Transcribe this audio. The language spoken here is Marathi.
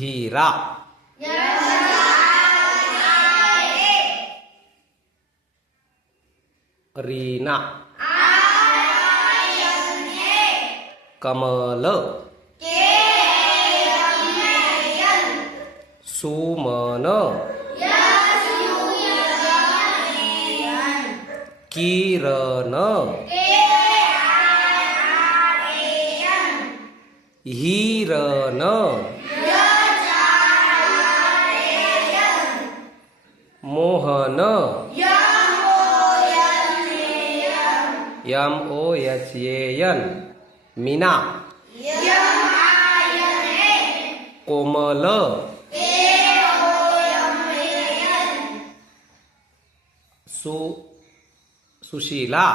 हिरा रीना कमल सुमन किरण हिरण मोहन MOHAN मीना कोमल सुशीला